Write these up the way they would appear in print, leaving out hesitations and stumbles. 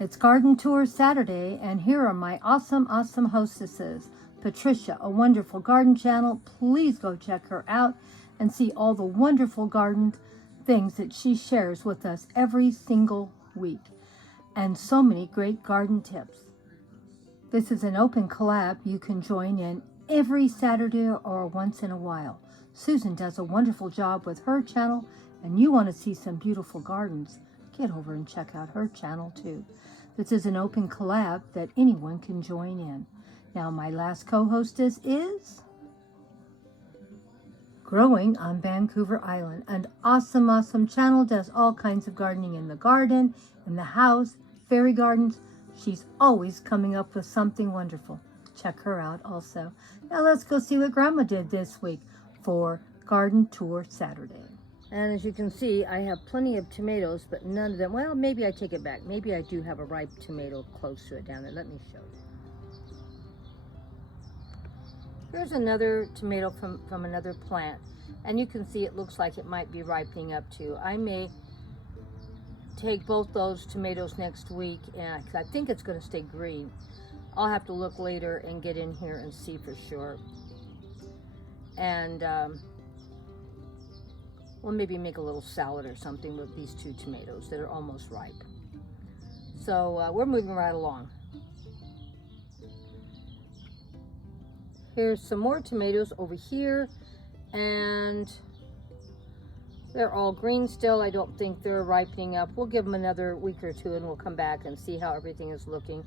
It's Garden Tour Saturday, and here are my awesome hostesses. Patricia, a wonderful garden channel. Please go check her out and see all the wonderful garden things that she shares with us every single week. And so many great garden tips. This is an open collab. You can join in every Saturday or once in a while. Susan does a wonderful job with her channel, and you want to see some beautiful gardens, get over and check out her channel too. This is an open collab that anyone can join in. Now, my last co-hostess is Growing on Vancouver Island. An awesome channel, does all kinds of gardening in the garden, in the house, fairy gardens. She's always coming up with something wonderful. Check her out also. Now let's go see what Grandma did this week for Garden Tour Saturday. And as you can see, I have plenty of tomatoes, but none of them, well, maybe I take it back. Maybe I do have a ripe tomato close to it down there. Let me show you. Here's another tomato from another plant. And you can see it looks like it might be ripening up too. I may take both those tomatoes next week, and I think it's going to stay green. I'll have to look later and get in here and see for sure. And we'll maybe make a little salad or something with these two tomatoes that are almost ripe. So we're moving right along. Here's some more tomatoes over here, and they're all green still. I don't think they're ripening up. We'll give them another week or two and we'll come back and see how everything is looking.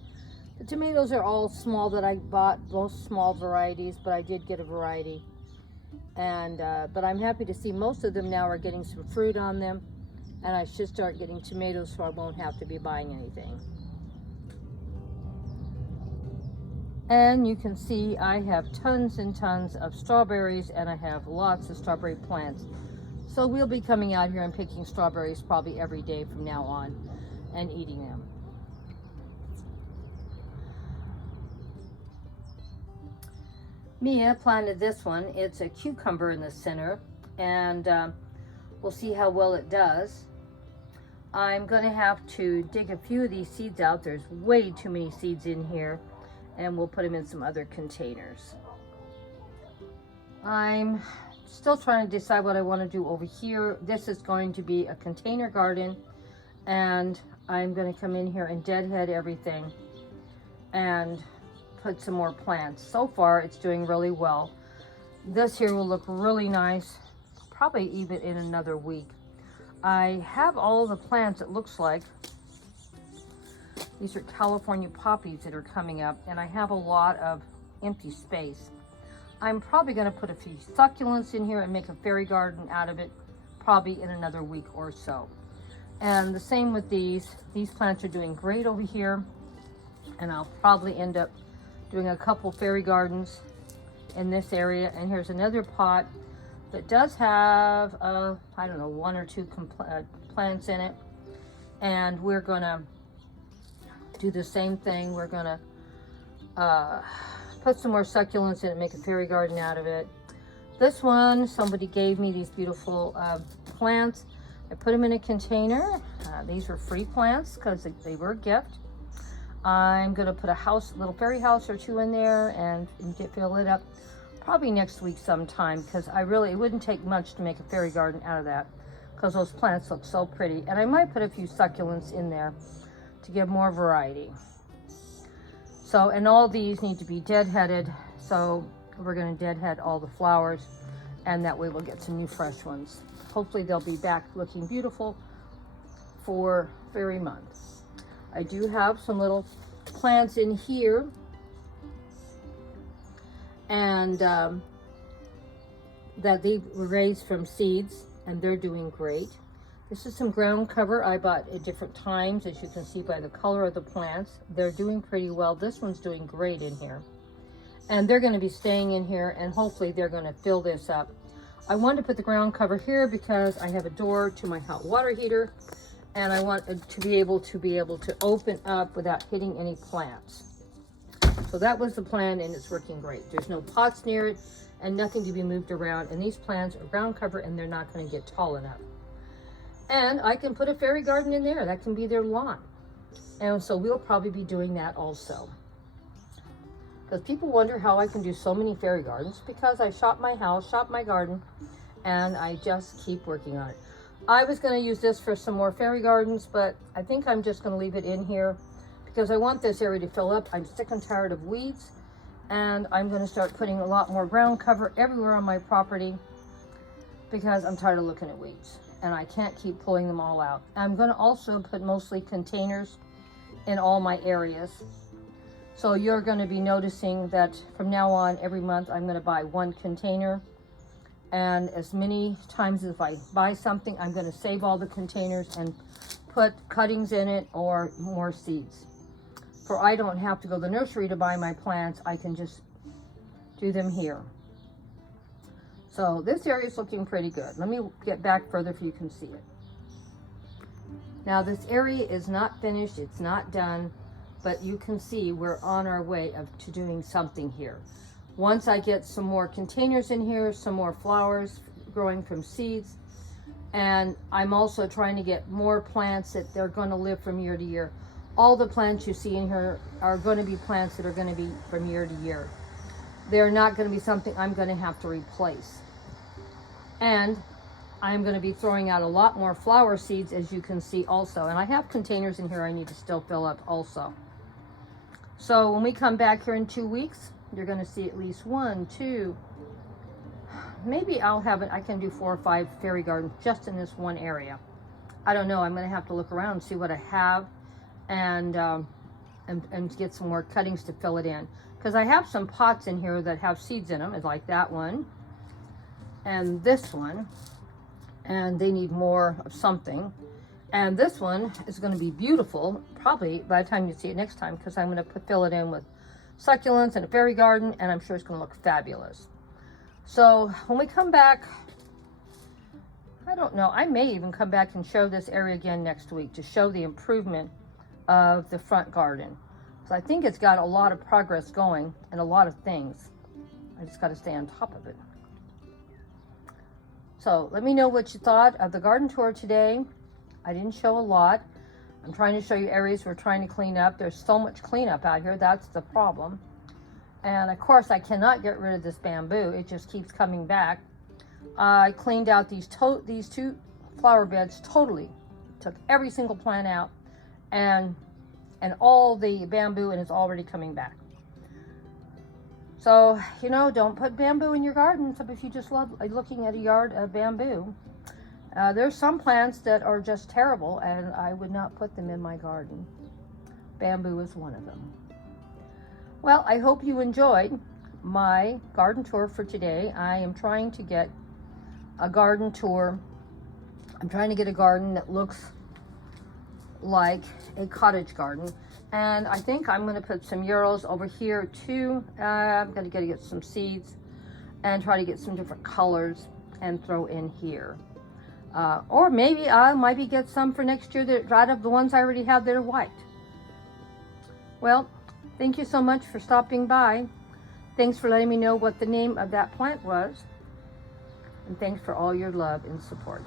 The tomatoes are all small that I bought, most small varieties, but I did get a variety. And but I'm happy to see most of them now are getting some fruit on them, and I should start getting tomatoes so I won't have to be buying anything. And you can see I have tons and tons of strawberries, and I have lots of strawberry plants. So we'll be coming out here and picking strawberries probably every day from now on and eating them. Mia planted this one. It's a cucumber in the center, and we'll see how well it does. I'm going to have to dig a few of these seeds out. There's way too many seeds in here, and we'll put them in some other containers. I'm still trying to decide what I want to do over here. This is going to be a container garden, and I'm going to come in here and deadhead everything and put some more plants. So far it's doing really well. This here will look really nice probably even in another week. I have all the plants, it looks like. These are California poppies that are coming up, and I have a lot of empty space. I'm probably going to put a few succulents in here and make a fairy garden out of it probably in another week or so. And the same with these plants are doing great over here, and I'll probably end up doing a couple fairy gardens in this area. And here's another pot that does have, I don't know, one or two plants in it. And we're gonna do the same thing. We're gonna put some more succulents in it, make a fairy garden out of it. This one, somebody gave me these beautiful plants. I put them in a container. These were free plants because they were a gift. I'm gonna put a little fairy house or two in there and fill it up probably next week sometime, because it wouldn't take much to make a fairy garden out of that, because those plants look so pretty. And I might put a few succulents in there to give more variety. So, and all these need to be deadheaded, so we're gonna deadhead all the flowers, and that way we'll get some new fresh ones. Hopefully they'll be back looking beautiful for fairy month. I do have some little plants in here, and that they were raised from seeds, and they're doing great. This is some ground cover I bought at different times, as you can see by the color of the plants. They're doing pretty well. This one's doing great in here, and they're going to be staying in here, and hopefully they're going to fill this up. I wanted to put the ground cover here because I have a door to my hot water heater, and I want it to be able to open up without hitting any plants. So that was the plan, and it's working great. There's no pots near it and nothing to be moved around, and these plants are ground cover and they're not going to get tall enough. And I can put a fairy garden in there. That can be their lawn. And so we'll probably be doing that also. Because people wonder how I can do so many fairy gardens, because I shop my house, shop my garden, and I just keep working on it. I was going to use this for some more fairy gardens, but I think I'm just going to leave it in here because I want this area to fill up. I'm sick and tired of weeds, and I'm going to start putting a lot more ground cover everywhere on my property because I'm tired of looking at weeds and I can't keep pulling them all out. I'm going to also put mostly containers in all my areas. So you're going to be noticing that from now on, every month, I'm going to buy one container. And as many times as I buy something, I'm going to save all the containers and put cuttings in it or more seeds. For I don't have to go to the nursery to buy my plants. I can just do them here. So this area is looking pretty good. Let me get back further so you can see it. Now this area is not finished. It's not done. But you can see we're on our way to doing something here. Once I get some more containers in here, some more flowers growing from seeds, and I'm also trying to get more plants that they're going to live from year to year. All the plants you see in here are going to be plants that are going to be from year to year. They're not going to be something I'm going to have to replace. And I'm going to be throwing out a lot more flower seeds, as you can see also. And I have containers in here I need to still fill up also. So when we come back here in 2 weeks, you're going to see at least 1, 2, maybe I can do 4 or 5 fairy gardens just in this one area. I don't know. I'm going to have to look around and see what I have and get some more cuttings to fill it in. Because I have some pots in here that have seeds in them, like that one and this one. And they need more of something. And this one is going to be beautiful, probably by the time you see it next time, because I'm going to fill it in with succulents and a fairy garden, and I'm sure it's going to look fabulous. So when we come back, I don't know, I may even come back and show this area again next week to show the improvement of the front garden. So I think it's got a lot of progress going and a lot of things. I just got to stay on top of it. So let me know what you thought of the garden tour today. I didn't show a lot. I'm trying to show you areas we're trying to clean up. There's so much cleanup out here. That's the problem. And of course, I cannot get rid of this bamboo. It just keeps coming back. I cleaned out these 2 flower beds totally. Took every single plant out and all the bamboo, and it's already coming back. So, you know, don't put bamboo in your garden if you just love looking at a yard of bamboo. There's some plants that are just terrible, and I would not put them in my garden. Bamboo is one of them. Well, I hope you enjoyed my garden tour for today. I am trying to get a garden tour. I'm trying to get a garden that looks like a cottage garden. And I think I'm going to put some euros over here too. I'm going to get some seeds and try to get some different colors and throw in here. Or maybe I'll get some for next year that out of the ones I already have that are white. Well, thank you so much for stopping by. Thanks for letting me know what the name of that plant was. And thanks for all your love and support.